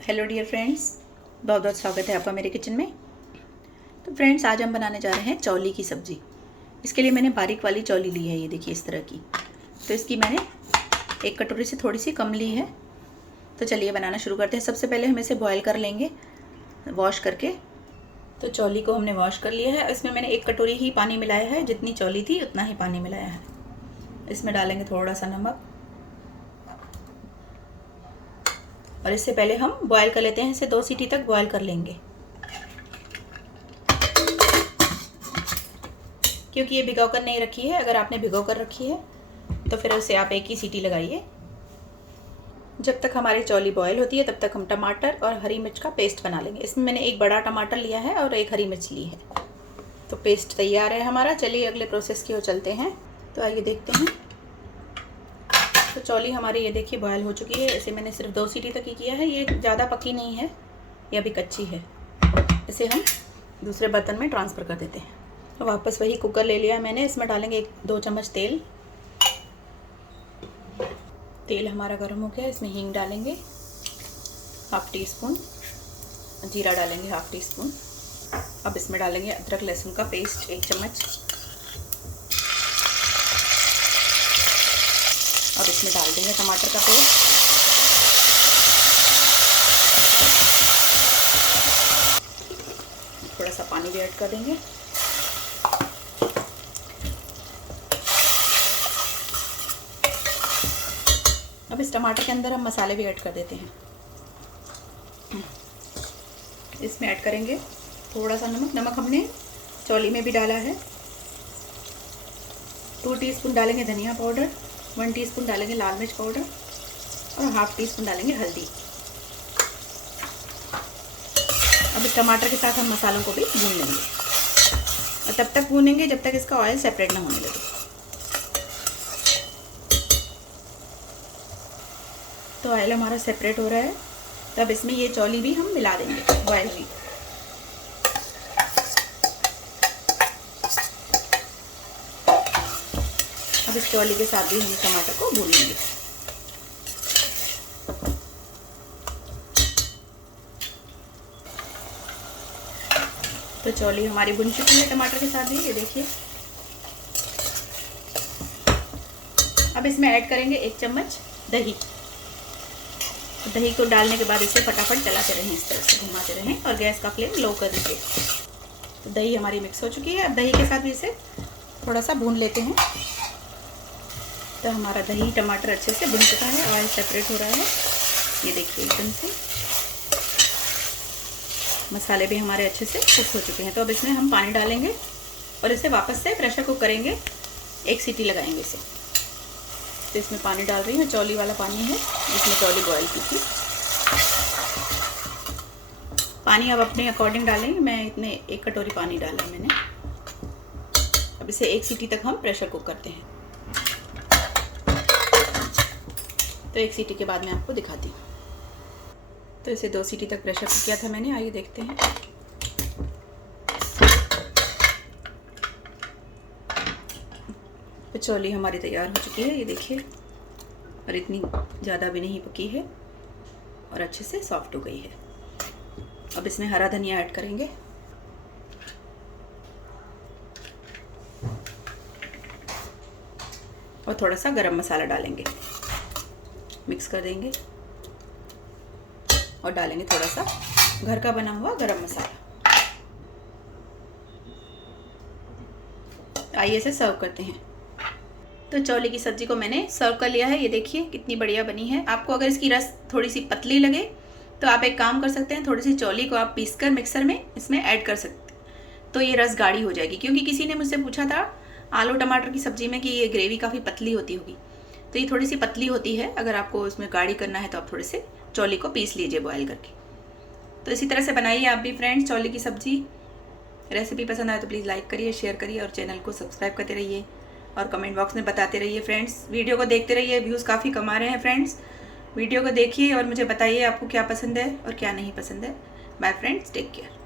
Hello dear friends, बहुत बहुत स्वागत है आपका मेरे किचन में। तो फ्रेंड्स, आज हम बनाने जा रहे हैं चौली की सब्ज़ी। इसके लिए मैंने बारीक वाली चौली ली है, ये देखिए इस तरह की। तो इसकी मैंने एक कटोरी से थोड़ी सी कम ली है। तो चलिए बनाना शुरू करते हैं। सबसे पहले हम इसे बॉयल कर लेंगे वॉश करके। तो चौली को हमने वॉश कर लिया है। इसमें मैंने एक कटोरी ही पानी मिलाया है, जितनी चौली थी उतना ही पानी मिलाया है। इसमें डालेंगे थोड़ा सा नमक और इससे पहले हम बॉयल कर लेते हैं। इसे 2 सीटी तक बॉयल कर लेंगे, क्योंकि ये भिगो कर नहीं रखी है। अगर आपने भिगो कर रखी है तो फिर उसे आप एक ही सीटी लगाइए। जब तक हमारी चौली बॉयल होती है तब तक हम टमाटर और हरी मिर्च का पेस्ट बना लेंगे। इसमें मैंने एक बड़ा टमाटर लिया है और एक हरी मिर्च ली है। तो पेस्ट तैयार है हमारा। चलिए अगले प्रोसेस की ओर चलते हैं। तो आइए देखते हैं। तो चौली हमारी ये देखिए बॉयल हो चुकी है। इसे मैंने सिर्फ 2 सीटी तक ही किया है। ये ज़्यादा पकी नहीं है, ये अभी कच्ची है। इसे हम दूसरे बर्तन में ट्रांसफ़र कर देते हैं। तो वापस वही कुकर ले लिया है मैंने। इसमें डालेंगे 2 चम्मच तेल। तेल हमारा गर्म हो गया। इसमें हींग डालेंगे 1/2 टीस्पून, जीरा डालेंगे 1/2 टीस्पून। अब इसमें डालेंगे अदरक लहसुन का पेस्ट 1 चम्मच। और इसमें डाल देंगे टमाटर का पेस्ट। थोड़ा सा पानी भी ऐड कर देंगे। अब इस टमाटर के अंदर हम मसाले भी ऐड कर देते हैं। इसमें ऐड करेंगे थोड़ा सा नमक हमने चौली में भी डाला है। 2 टीस्पून डालेंगे धनिया पाउडर, 1 टीस्पून डालेंगे लाल मिर्च पाउडर और 1/2 टीस्पून डालेंगे हल्दी। अब इस टमाटर के साथ हम मसालों को भी भून लेंगे और तब तक भूनेंगे जब तक इसका ऑयल सेपरेट ना होने लगे। तो ऑयल हमारा सेपरेट हो रहा है। तब इसमें ये चौली भी हम मिला देंगे बॉयल हुई। अब इस चौली के साथ भी हम टमाटर को भून लेंगे। तो चौली हमारी भुन चुकी है टमाटर के साथ भी, ये देखिए। अब इसमें ऐड करेंगे 1 चम्मच दही। तो दही को डालने के बाद इसे फटाफट चलाते रहें, इस तरह से घुमाते रहें और गैस का फ्लेम लो कर दीजिए। तो दही हमारी मिक्स हो चुकी है। अब दही के साथ भी इसे थोड़ा सा भून लेते हैं। तो हमारा दही टमाटर अच्छे से भुन चुका है, ऑयल सेपरेट हो रहा है, ये देखिए एकदम से। मसाले भी हमारे अच्छे से कुक हो चुके हैं। तो अब इसमें हम पानी डालेंगे और इसे वापस से प्रेशर कुक करेंगे। 1 सीटी लगाएंगे इसे। तो इसमें पानी डाल रही हूँ, चौली वाला पानी है जिसमें चौली बॉयल की थी। पानी अब अपने अकॉर्डिंग डालेंगे। मैं इतने 1 कटोरी पानी डाला है मैंने। अब इसे 1 सीटी तक हम प्रेशर कुक करते हैं। तो 1 सीटी के बाद मैं आपको दिखाती हूँ। तो इसे 2 सीटी तक प्रेशर कुक किया था मैंने। आइए देखते हैं। तो चौली हमारी तैयार हो चुकी है, ये देखिए। और इतनी ज़्यादा भी नहीं पकी है और अच्छे से सॉफ्ट हो गई है। अब इसमें हरा धनिया ऐड करेंगे और थोड़ा सा गरम मसाला डालेंगे। मिक्स कर देंगे और डालेंगे थोड़ा सा घर का बना हुआ गरम मसाला। आइए इसे सर्व करते हैं। तो चौली की सब्ज़ी को मैंने सर्व कर लिया है, ये देखिए कितनी बढ़िया बनी है। आपको अगर इसकी रस थोड़ी सी पतली लगे तो आप एक काम कर सकते हैं, थोड़ी सी चौली को आप पीसकर मिक्सर में इसमें ऐड कर सकते हैं। तो ये रस गाढ़ी हो जाएगी, क्योंकि किसी ने मुझसे पूछा था आलू टमाटर की सब्ज़ी में कि ये ग्रेवी काफ़ी पतली होती होगी। तो ये थोड़ी सी पतली होती है। अगर आपको उसमें गाढ़ी करना है तो आप थोड़े से चौली को पीस लीजिए बॉयल करके। तो इसी तरह से बनाइए आप भी फ्रेंड्स चौली की सब्ज़ी। रेसिपी पसंद आए तो प्लीज़ लाइक करिए, शेयर करिए और चैनल को सब्सक्राइब करते रहिए और कमेंट बॉक्स में बताते रहिए फ्रेंड्स। वीडियो को देखते रहिए, व्यूज़ काफ़ी कमा रहे हैं फ्रेंड्स। वीडियो को देखिए और मुझे बताइए आपको क्या पसंद है और क्या नहीं पसंद है। Bye friends, take care.